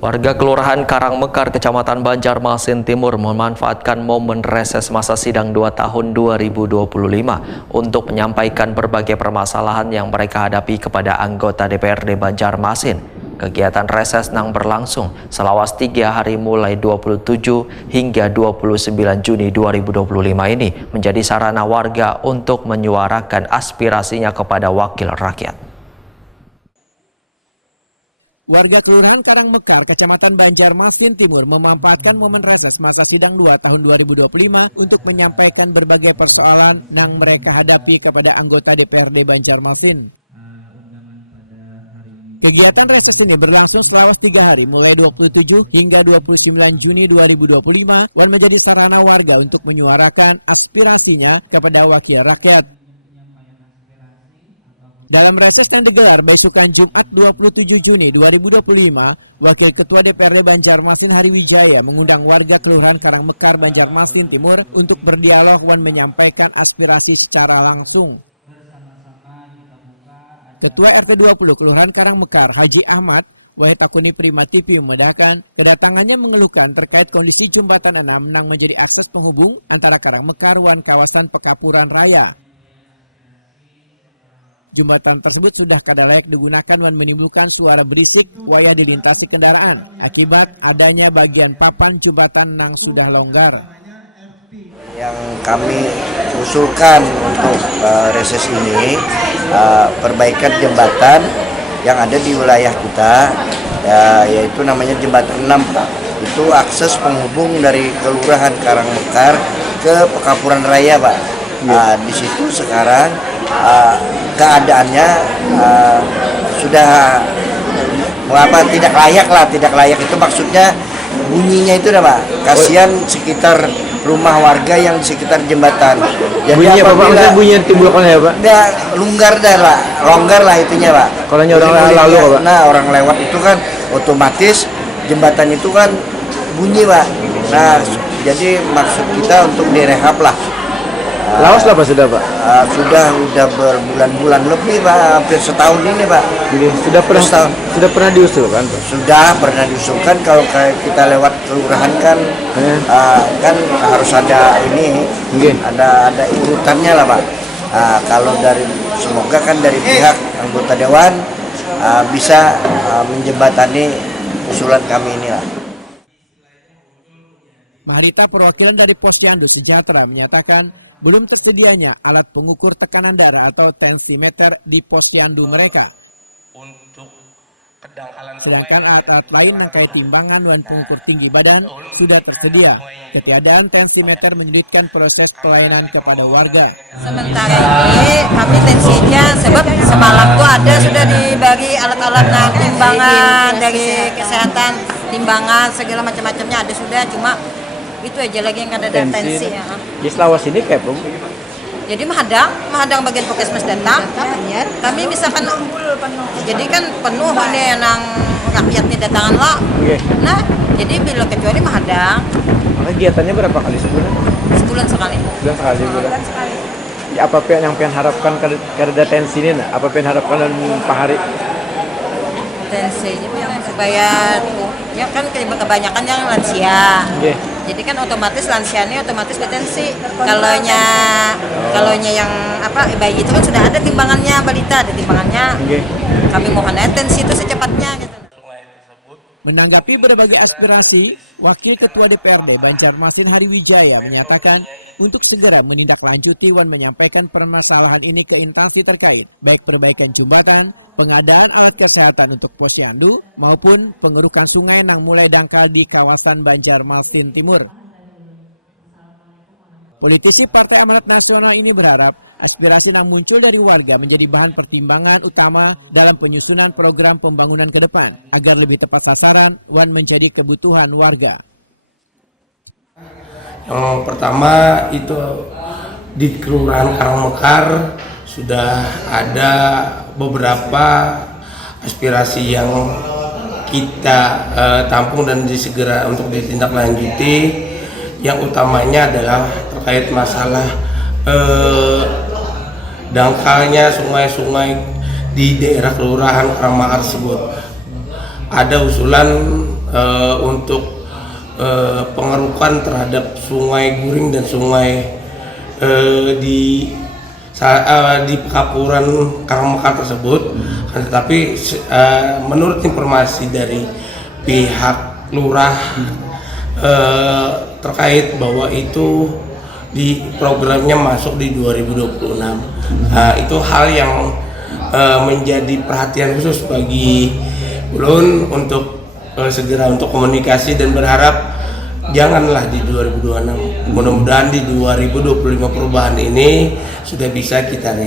Warga Kelurahan Karangmekar, Kecamatan Banjarmasin Timur memanfaatkan momen reses masa sidang 2 tahun 2025 untuk menyampaikan berbagai permasalahan yang mereka hadapi kepada anggota DPRD Banjarmasin. Kegiatan reses nang berlangsung selawas 3 hari mulai 27 hingga 29 Juni 2025 ini menjadi sarana warga untuk menyuarakan aspirasinya kepada wakil rakyat. Warga Kelurahan Karangmekar, Kecamatan Banjarmasin Timur memanfaatkan momen reses masa sidang 2 tahun 2025 untuk menyampaikan berbagai persoalan yang mereka hadapi kepada anggota DPRD Banjarmasin. Kegiatan reses ini berlangsung selawas 3 hari mulai 27 hingga 29 Juni 2025 dan menjadi sarana warga untuk menyuarakan aspirasinya kepada wakil rakyat. Dalam reses yang digelar besokan Jumat 27 Juni 2025, Wakil Ketua DPRD Banjarmasin Hari Wijaya mengundang warga Kelurahan Karangmekar Banjarmasin Timur untuk berdialog dan menyampaikan aspirasi secara langsung. Ketua RT 20 Kelurahan Karangmekar Haji Ahmad Wahitakuni Primativi memedahkan kedatangannya mengeluhkan terkait kondisi jembatan 6 yang menjadi akses penghubung antara Karangmekar dan kawasan Pekapuran Raya. Jembatan tersebut sudah kada layak digunakan dan menimbulkan suara berisik wayah dilintasi kendaraan akibat adanya bagian papan jembatan yang sudah longgar. Yang kami usulkan untuk reses ini perbaikan jembatan yang ada di wilayah kita, yaitu namanya jembatan 6, Pak. Itu akses penghubung dari Kelurahan Karangmekar ke Pekapuran Raya, Pak. Di situ sekarang keadaannya sudah tidak layak itu maksudnya bunyinya itu dah, Pak. Kasihan sekitar rumah warga yang di sekitar jembatan. Jadi bunyi apa, Pak? Maksudnya bunyi yang timbul ya, Pak? Longgar lah itunya, Pak. Kalau orang lalu, Pak. Nah, orang lewat itu kan otomatis jembatan itu kan bunyi, Pak. Nah, jadi maksud kita untuk direhab lah. Lawas lah, Pak, sudah, Pak? Sudah berbulan-bulan lebih, Pak, hampir setahun ini, Pak. Sudah pernah diusulkan, Pak? Sudah pernah diusulkan. Kalau kita lewat kelurahan kan kan harus ada ini, ada urutannya lah, Pak. Kalau semoga kan dari pihak anggota dewan bisa menjembatani usulan kami ini lah. Maharita perwakilan dari Posyandu Sejahtera menyatakan belum tersedianya alat pengukur tekanan darah atau tensimeter di posyandu mereka. Sedangkan alat-alat lain yang kayak timbangan dan pengukur tinggi badan sudah tersedia. Ketiadaan tensimeter menyulitkan proses pelayanan kepada warga. Sementara ini kami tensinya sebab semalam tuh ada sudah dibagi alat-alat timbangan dari kesehatan, timbangan segala macam-macamnya ada sudah, cuma itu aja lagi yang ada tensi ya. Di Selawas ini kayak belum. Jadi menghadang bagian Puskesmas datang, kami misalkan jadi kan penuh ini yang rakyatnya datangan lah. Nah, jadi bila kecuali menghadang. Kegiatannya berapa kali sebulan? Sebulan sekali. Sebulan sekali. Ya, apa yang pengen harapkan karena tensi ini? Apa pengen harapkan Pak Hari? Tensinya supaya ya kan kebanyakan yang lansia. Jadi kan otomatis lansianya otomatis bertensi. Kalaunya yang bayi itu kan sudah ada timbangannya, balita ada timbangannya. Kami mohon tensi itu secepatnya gitu. Menanggapi berbagai aspirasi, Wakil Ketua DPRD Banjarmasin Hari Wijaya menyatakan untuk segera menindaklanjuti dan menyampaikan permasalahan ini ke instansi terkait, baik perbaikan jembatan, pengadaan alat kesehatan untuk posyandu, maupun pengerukan sungai yang mulai dangkal di kawasan Banjarmasin Timur. Politisi Partai Amanat Nasional ini berharap aspirasi yang muncul dari warga menjadi bahan pertimbangan utama dalam penyusunan program pembangunan ke depan agar lebih tepat sasaran dan menjadi kebutuhan warga. Yang pertama itu di Kelurahan Karangmekar sudah ada beberapa aspirasi yang kita tampung dan disegera untuk ditindaklanjuti. Yang utamanya adalah terkait masalah dangkalnya sungai-sungai di daerah Kelurahan Karangmekar tersebut. Ada usulan untuk pengerukan terhadap sungai Guring dan sungai di Pekapuran Karangmekar tersebut. Tetapi menurut informasi dari pihak lurah terkait bahwa itu di programnya masuk di 2026. Itu hal yang menjadi perhatian khusus bagi Ulun untuk segera untuk komunikasi dan berharap janganlah di 2026. Mudah-mudahan di 2025 perubahan ini sudah bisa kita